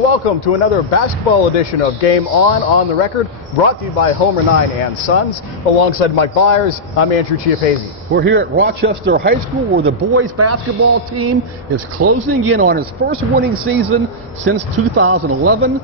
and welcome to another basketball edition of Game On the Record, brought to you by Homer 9 and Sons. Alongside Mike Bires, I'm Andrew Chiappazzi. We're here at Rochester High School, where the boys basketball team is closing in on its first winning season since 2011.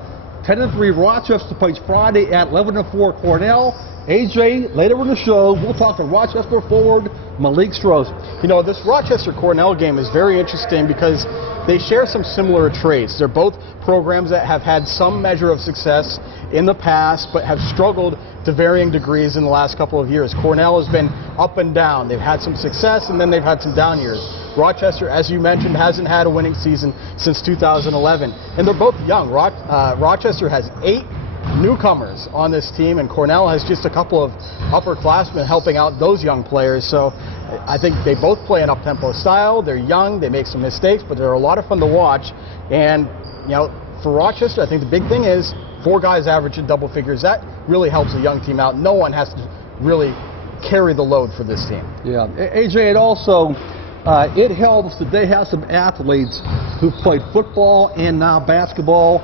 10-3 Rochester plays Friday at 11-4 Cornell. AJ, later in the show, we'll talk to Rochester forward Mahlik Strozier. You know, this Rochester-Cornell game is very interesting because they share some similar traits. They're both programs that have had some measure of success in the past, but have struggled to varying degrees in the last couple of years. Cornell has been up and down. They've had some success, and then they've had some down years. Rochester, as you mentioned, hasn't had a winning season since 2011. And they're both young. Rochester has 8 newcomers on this team, and Cornell has just a couple of upperclassmen helping out those young players. So I think they both play an up-tempo style. They're young, they make some mistakes, but they're a lot of fun to watch. And, you know, for Rochester, I think the big thing is 4 guys average in double figures. That really helps a young team out. No one has to really carry the load for this team. Yeah, AJ, it also it helps that they have some athletes who played football and now basketball.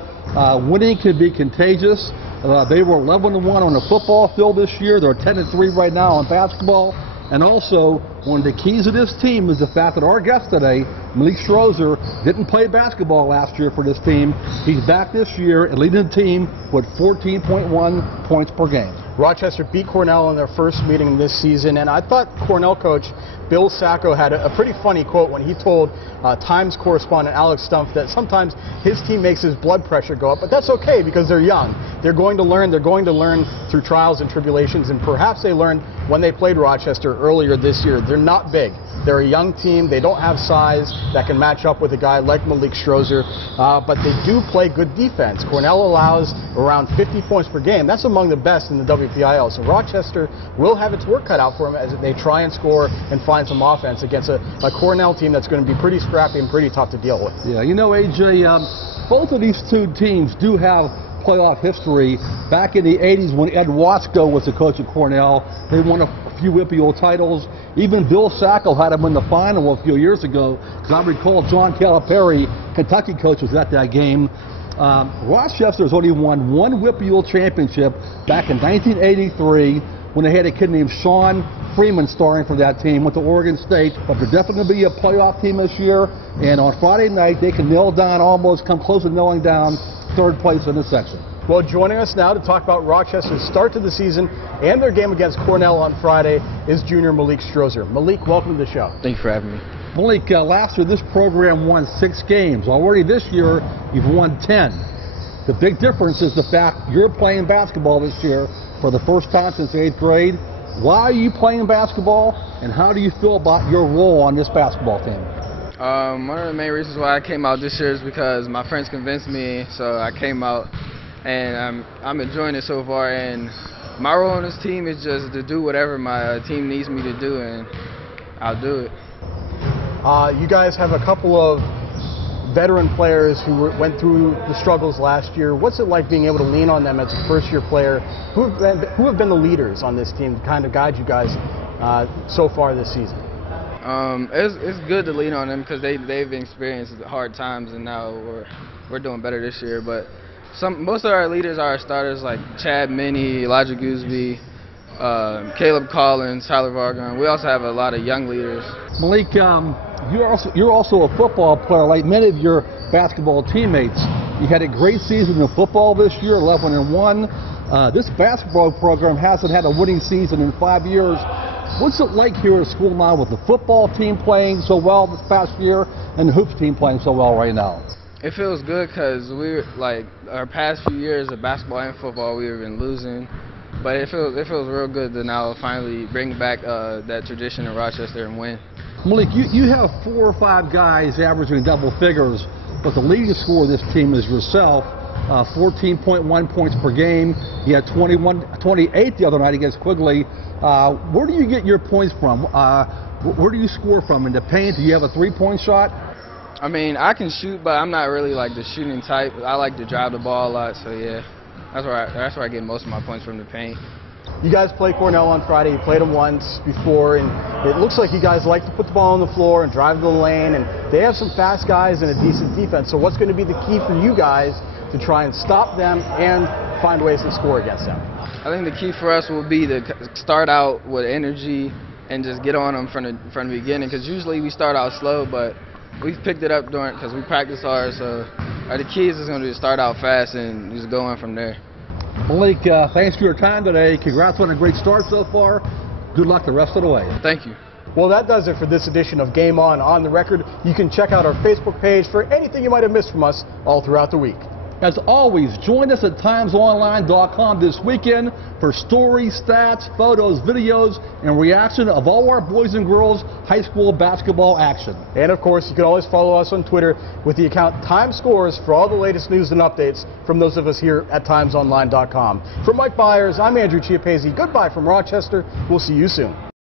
Winning can be contagious. They were 11-1 on the football field this year. They're 10-3 right now on basketball. And also, one of the keys of this team is the fact that our guest today, Mahlik Strozier, didn't play basketball last year for this team. He's back this year and leading the team with 14.1 points per game. Rochester beat Cornell in their first meeting this season, and I thought Cornell coach Bill Sacco had a pretty funny quote when he told Times correspondent Alex Stumpf that sometimes his team makes his blood pressure go up, but that's okay because they're young. They're going to learn through trials and tribulations, and perhaps they learned when they played Rochester earlier this year. They're not big. They're a young team. They don't have size that can match up with a guy like Mahlik Strozier, but they do play good defense. Cornell allows around 50 points per game. That's among the best in the WPIL. So Rochester will have its work cut out for them as they try and score and find some offense against a Cornell team that's going to be pretty scrappy and pretty tough to deal with. Yeah, you know, AJ, both of these two teams do have playoff history. Back in the 80s when Ed Watzko was the coach of Cornell, they won a few WPIL titles. Even Bill Sacco had them in the final a few years ago, because I recall John Calipari, Kentucky coach, was at that game. Rochester's only won 1 WPIL championship back in 1983 when they had a kid named Sean Freeman starring for that team, went to Oregon State. But they're definitely going to be a playoff team this year, and on Friday night they can come close to nailing down 3rd place in this section. Well, joining us now to talk about Rochester's start to the season and their game against Cornell on Friday is junior Mahlik Strozier. Mahlik, welcome to the show. Thank you for having me. Mahlik, last year this program won 6 games. Already this year you've won 10. The big difference is the fact you're playing basketball this year for the first time since 8th grade. Why are you playing basketball, and how do you feel about your role on this basketball team? One of the main reasons why I came out this year is because my friends convinced me, so I came out, and I'm enjoying it so far. And my role on this team is just to do whatever my team needs me to do, and I'll do it. You guys have a couple of veteran players who went through the struggles last year. What's it like being able to lean on them as a first-year player? Who have been the leaders on this team to kind of guide you guys so far this season? It's good to lean on them because they've experienced hard times, and now we're doing better this year. But most of our leaders are our starters, like Chad Minnie, Elijah Gooseby, Caleb Collins, Tyler Vargon. We also have a lot of young leaders. Mahlik, you're also a football player like many of your basketball teammates. You had a great season in football this year, 11-1. This basketball program hasn't had a winning season in 5 years. What's it like here at school now with the football team playing so well this past year and the hoops team playing so well right now? It feels good because our past few years of basketball and football we've been losing, but it feels real good to now finally bring back that tradition in Rochester and win. Mahlik, you have 4 or 5 guys averaging double figures, but the leading scorer of this team is yourself. 14.1 points per game. You had 28 the other night against Quigley. Where do you get your points from? Where do you score from? In the paint? Do you have a 3-point shot? I mean, I can shoot, but I'm not really like the shooting type. I like to drive the ball a lot, so yeah, that's where I get most of my points, from the paint. You guys play Cornell on Friday. You played them once before, and it looks like you guys like to put the ball on the floor and drive the lane, and they have some fast guys and a decent defense. So what's going to be the key for you guys to try and stop them and find ways to score against them? I think the key for us will be to start out with energy and just get on them from the beginning, because usually we start out slow, but we've picked it up because we practice hard. So the key is just going to start out fast and just go on from there. Mahlik, thanks for your time today. Congrats on a great start so far. Good luck the rest of the way. Thank you. Well, that does it for this edition of Game On the Record. You can check out our Facebook page for anything you might have missed from us all throughout the week. As always, join us at timesonline.com this weekend for stories, stats, photos, videos, and reaction of all our boys and girls high school basketball action. And of course, you can always follow us on Twitter with the account Time Scores for all the latest news and updates from those of us here at timesonline.com. For Mike Bires, I'm Andrew Chiappazzi. Goodbye from Rochester. We'll see you soon.